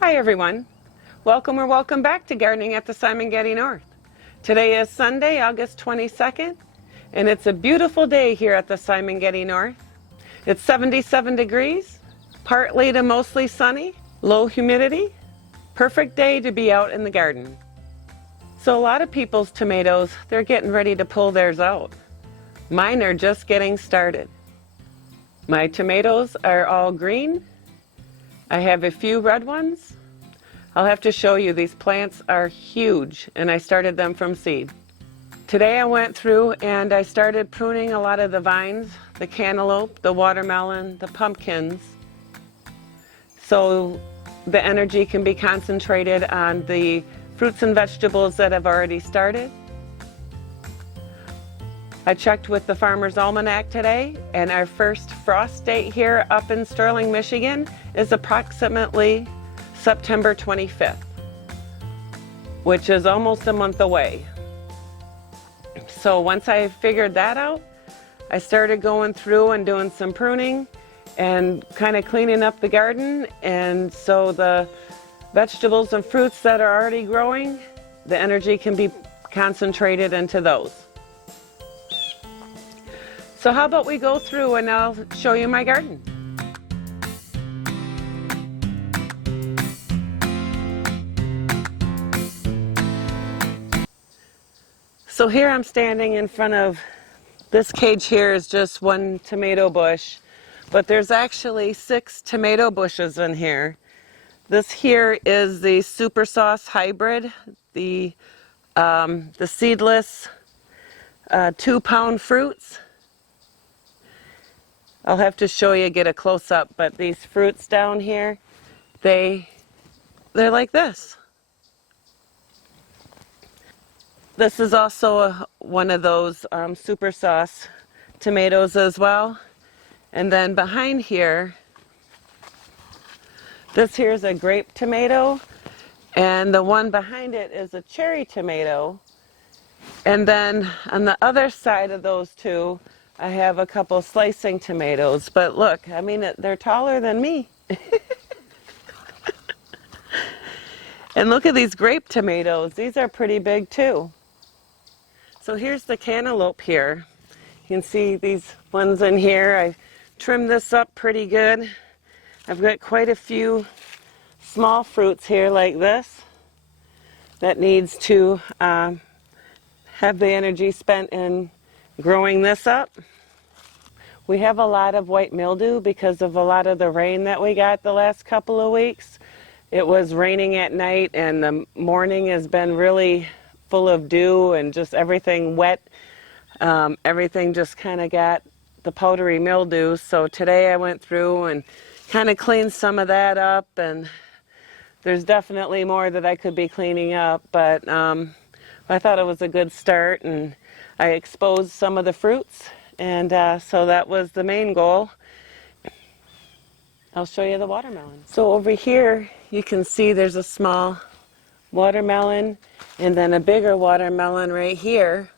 Hi everyone. Welcome back to Gardening at the Simongetti North. Today is Sunday, August 22nd, and it's a beautiful day here at the Simongetti North. It's 77 degrees, partly to mostly sunny, low humidity. Perfect day to be out in the garden. So a lot of people's tomatoes, they're getting ready to pull theirs out. Mine are just getting started. My tomatoes are all green. I have a few red ones. I'll have to show you, these plants are huge and I started them from seed. Today I went through and I started pruning a lot of the vines, the cantaloupe, the watermelon, the pumpkins, so the energy can be concentrated on the fruits and vegetables that have already started. I checked with the Farmer's Almanac today, and our first frost date here up in Sterling, Michigan is approximately September 25th, which is almost a month away. So once I figured that out, I started going through and doing some pruning and kind of cleaning up the garden, and so the vegetables and fruits that are already growing, the energy can be concentrated into those. So how about we go through and I'll show you my garden. So here I'm standing in front of, this cage here is just one tomato bush, but there's actually 6 tomato bushes in here. This here is the Super Sauce hybrid, the seedless 2-pound fruits. I'll have to show you, get a close-up, but these fruits down here, they're like this. This is also one of those Super Sauce tomatoes as well. And then behind here, this here is a grape tomato, and the one behind it is a cherry tomato. And then on the other side of those two, I have a couple slicing tomatoes. But look, I mean, they're taller than me. And look at these grape tomatoes. These are pretty big too. So here's the cantaloupe here. You can see these ones in here. I trimmed this up pretty good. I've got quite a few small fruits here like this that needs to have the energy spent in growing this up. We have a lot of white mildew because of a lot of the rain that we got the last couple of weeks. It was raining at night and the morning has been really full of dew and just everything wet. Everything just kind of got the powdery mildew. So today I went through and kind of cleaned some of that up, and there's definitely more that I could be cleaning up, but I thought it was a good start, and I exposed some of the fruits, and so that was the main goal. I'll show you the watermelon. So over here you can see there's a small watermelon and then a bigger watermelon right here.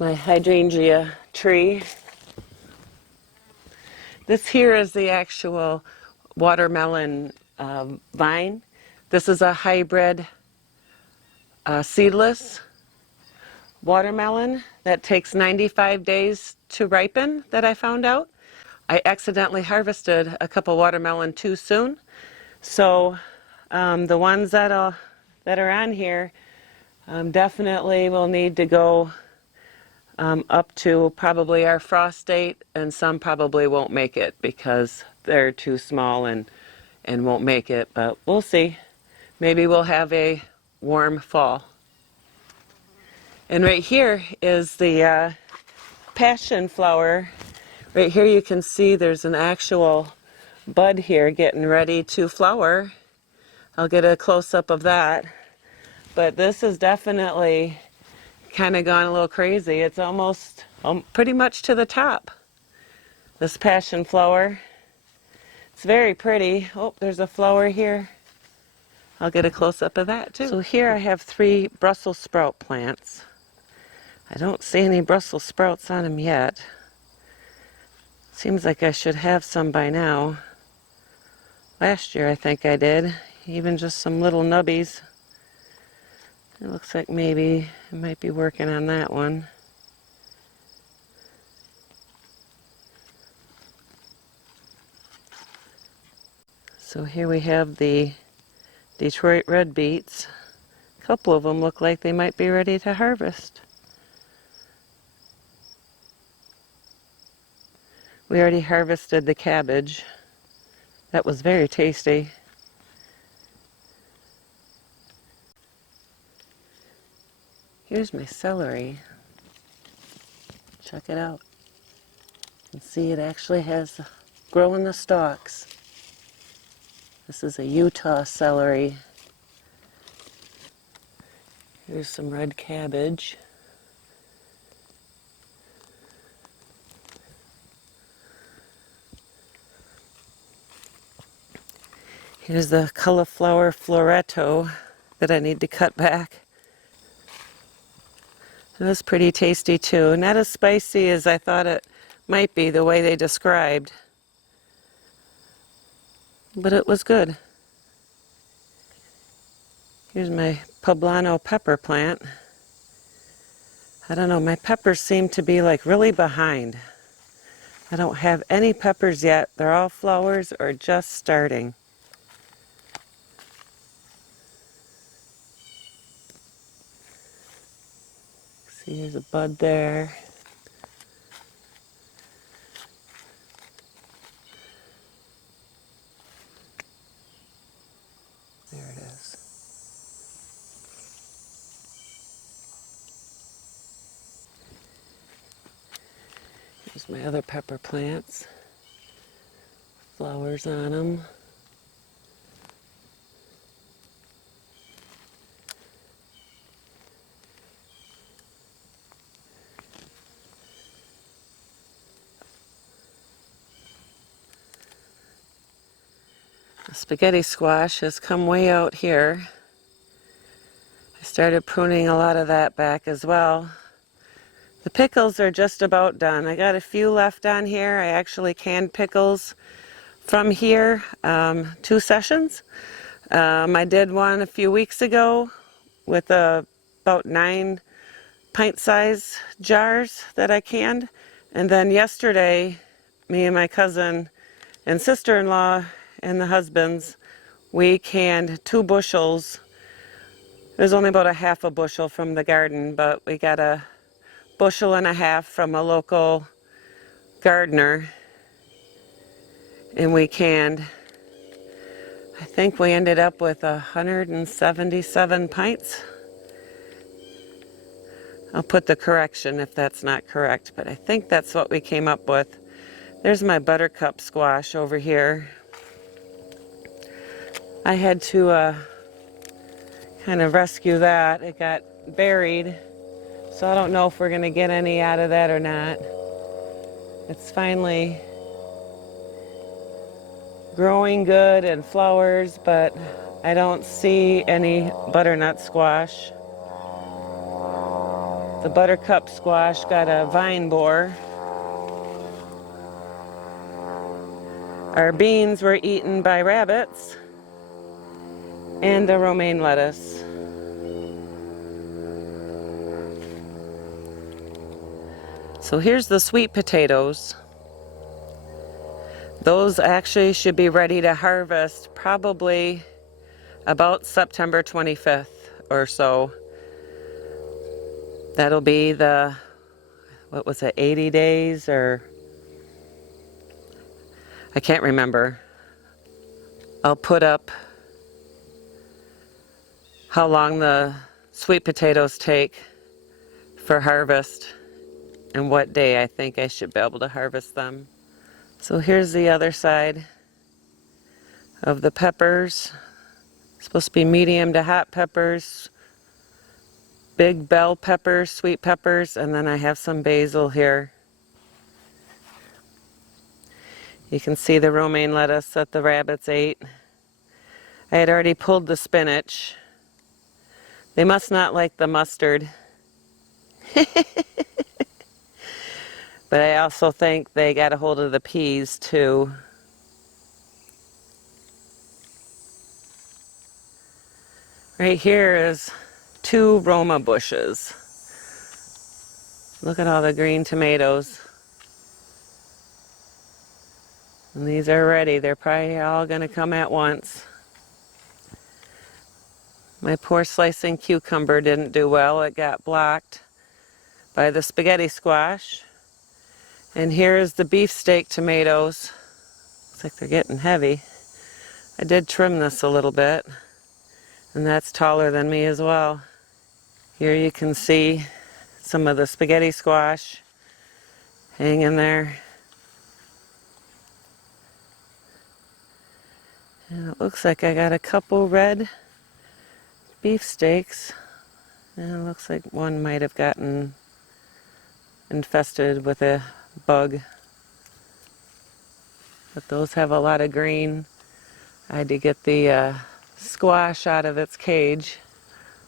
My hydrangea tree. This here is the actual watermelon vine. This is a hybrid seedless watermelon that takes 95 days to ripen, that I found out. I accidentally harvested a couple watermelon too soon, so the ones that are on here definitely will need to go up to probably our frost date, and some probably won't make it because they're too small and won't make it, but we'll see. Maybe we'll have a warm fall. And right here is the passion flower. Right here you can see there's an actual bud here getting ready to flower. I'll get a close-up of that. But this is definitely kind of gone a little crazy. It's almost pretty much to the top, this passion flower. It's very pretty. Oh, there's a flower here. I'll get a close-up of that too. So here I have 3 Brussels sprout plants. I don't see any Brussels sprouts on them yet. Seems like I should have some by now. Last year I think I did, even just some little nubbies. It looks like maybe I might be working on that one. So here we have the Detroit red beets. A couple of them look like they might be ready to harvest. We already harvested the cabbage. That was very tasty. Here's my celery. Check it out. You can see it actually has growing the stalks. This is a Utah celery. Here's some red cabbage. Here's the cauliflower floretto that I need to cut back. It was pretty tasty too. Not as spicy as I thought it might be the way they described. But it was good. Here's my poblano pepper plant. I don't know, my peppers seem to be like really behind. I don't have any peppers yet. They're all flowers or just starting. See, here's a bud there. There it is. Here's my other pepper plants. Flowers on them. The spaghetti squash has come way out here. I started pruning a lot of that back as well. The pickles are just about done. I got a few left on here. I actually canned pickles from here, 2 sessions. I did one a few weeks ago with about 9 pint-size jars that I canned. And then yesterday, me and my cousin and sister-in-law and the husbands, we canned 2 bushels. It was only about a half a bushel from the garden, but we got a bushel and a half from a local gardener, and we canned. I think we ended up with 177 pints. I'll put the correction if that's not correct, but I think that's what we came up with. There's my buttercup squash over here. I had to kind of rescue that. It got buried, so I don't know if we're going to get any out of that or not. It's finally growing good and flowers, but I don't see any butternut squash. The buttercup squash got a vine borer. Our beans were eaten by rabbits, and the romaine lettuce. So here's the sweet potatoes. Those actually should be ready to harvest probably about September 25th or so. That'll be the, what was it, 80 days or, I can't remember. I'll put up how long the sweet potatoes take for harvest and what day I think I should be able to harvest them. So here's the other side of the peppers. Supposed to be medium to hot peppers, big bell peppers, sweet peppers, and then I have some basil here. You can see the romaine lettuce that the rabbits ate. I had already pulled the spinach. They must not like the mustard. But I also think they got a hold of the peas too. Right here is 2 Roma bushes. Look at all the green tomatoes. And these are ready. They're probably all going to come at once. My poor slicing cucumber didn't do well. It got blocked by the spaghetti squash. And here's the beefsteak tomatoes. Looks like they're getting heavy. I did trim this a little bit, and that's taller than me as well. Here you can see some of the spaghetti squash hanging there. And it looks like I got a couple red beefsteaks. And it looks like one might have gotten infested with a bug. But those have a lot of green. I had to get the squash out of its cage.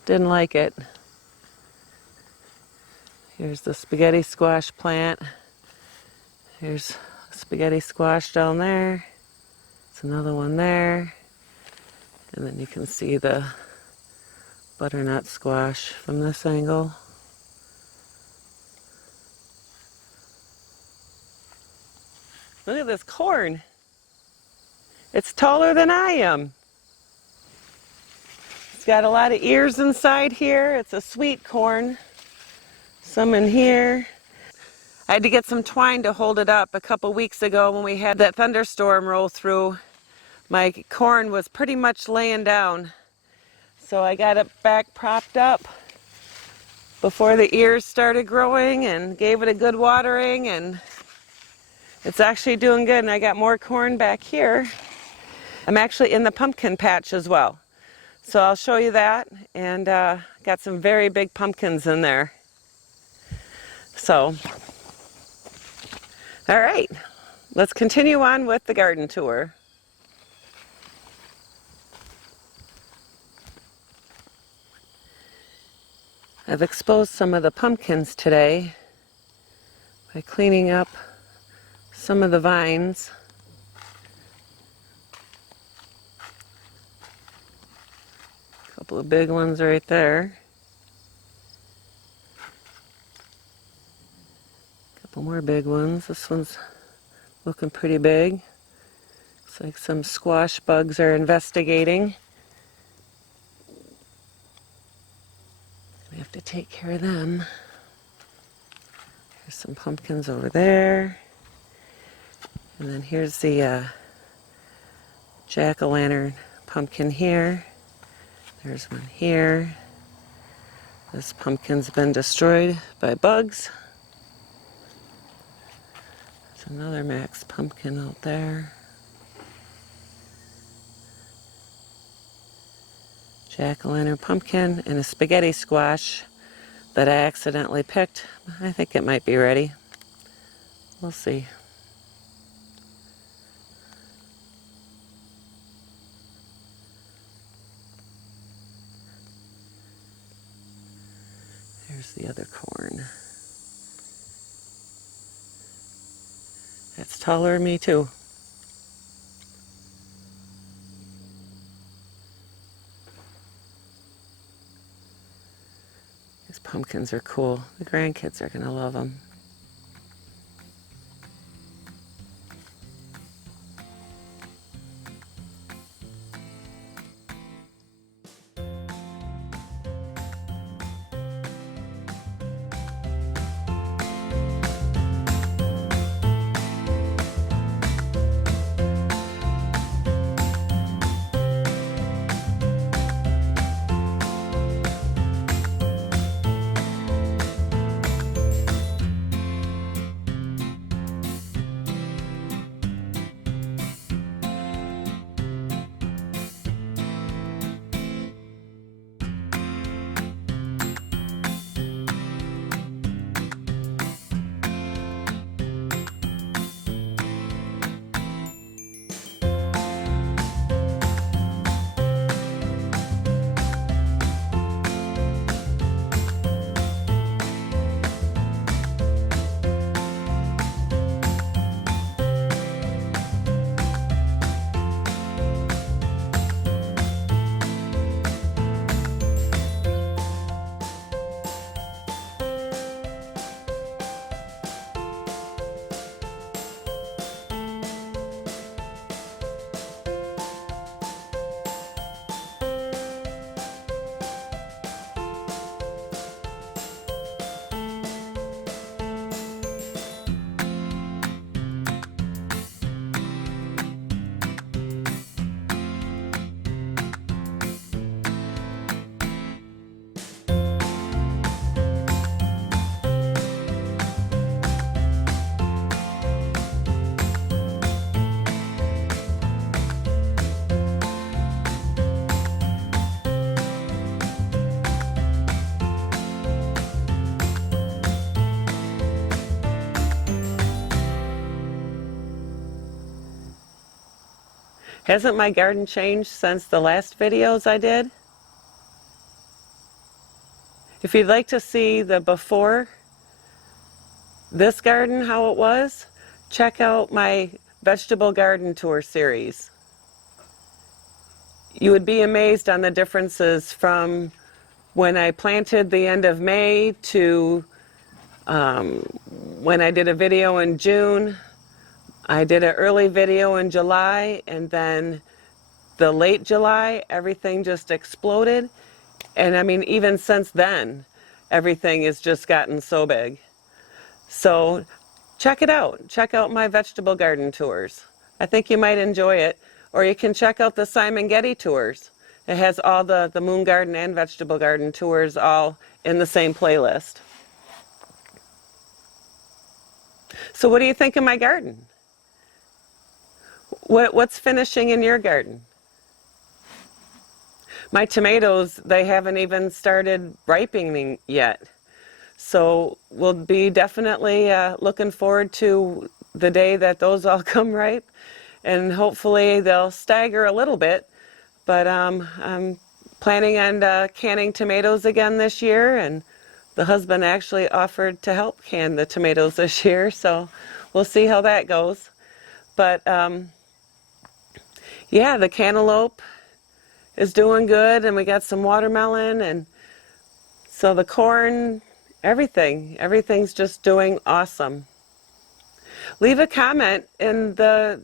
Didn't like it. Here's the spaghetti squash plant. Here's spaghetti squash down there. There's another one there. And then you can see the butternut squash from this angle. Look at this corn. It's taller than I am. It's got a lot of ears inside here. It's a sweet corn. Some in here. I had to get some twine to hold it up. A couple weeks ago when we had that thunderstorm roll through, my corn was pretty much laying down. So I got it back propped up before the ears started growing and gave it a good watering, and it's actually doing good. And I got more corn back here. I'm actually in the pumpkin patch as well. So I'll show you that, and got some very big pumpkins in there. So, all right, let's continue on with the garden tour. I've exposed some of the pumpkins today by cleaning up some of the vines. A couple of big ones right there. Couple more big ones. This one's looking pretty big. Looks like some squash bugs are investigating. We have to take care of them. There's some pumpkins over there. And then here's the jack-o'-lantern pumpkin here. There's one here. This pumpkin's been destroyed by bugs. There's another Max pumpkin out there. Jack-o'-lantern pumpkin and a spaghetti squash that I accidentally picked. I think it might be ready. We'll see. There's the other corn. That's taller than me too. These pumpkins are cool. The grandkids are going to love them. Hasn't my garden changed since the last videos I did? If you'd like to see the before this garden, how it was, check out my vegetable garden tour series. You would be amazed on the differences from when I planted the end of May to when I did a video in June. I did an early video in July, and then the late July, everything just exploded. And I mean, even since then, everything has just gotten so big. So check it out. Check out my vegetable garden tours. I think you might enjoy it. Or you can check out the Simongetti tours. It has all the moon garden and vegetable garden tours all in the same playlist. So what do you think of my garden? What's finishing in your garden? My tomatoes, they haven't even started ripening yet. So we'll be definitely looking forward to the day that those all come ripe. And hopefully they'll stagger a little bit. But I'm planning on canning tomatoes again this year. And the husband actually offered to help can the tomatoes this year. So we'll see how that goes. But yeah, the cantaloupe is doing good, and we got some watermelon, and so the corn, everything's just doing awesome. Leave a comment in the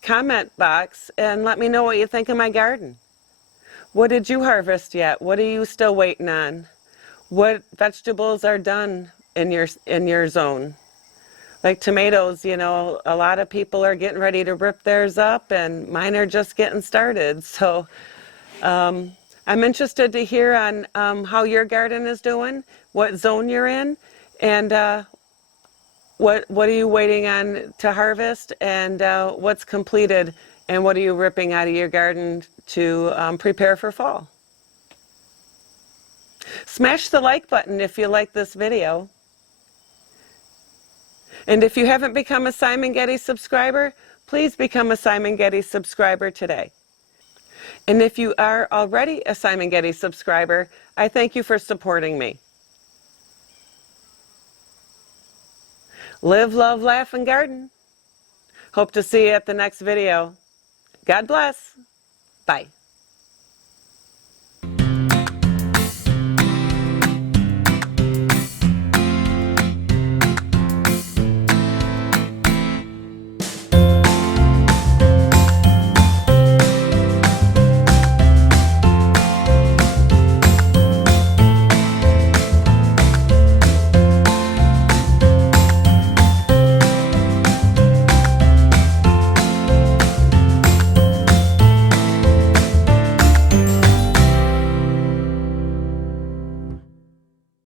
comment box and let me know what you think of my garden. What did you harvest yet? What are you still waiting on? What vegetables are done in your zone? Like tomatoes, you know, a lot of people are getting ready to rip theirs up, and mine are just getting started. So I'm interested to hear on how your garden is doing, what zone you're in, and what are you waiting on to harvest, and what's completed, and what are you ripping out of your garden to prepare for fall. Smash the like button if you like this video. And if you haven't become a Simongetti subscriber, please become a Simongetti subscriber today. And if you are already a Simongetti subscriber, I thank you for supporting me. Live, love, laugh, and garden. Hope to see you at the next video. God bless. Bye.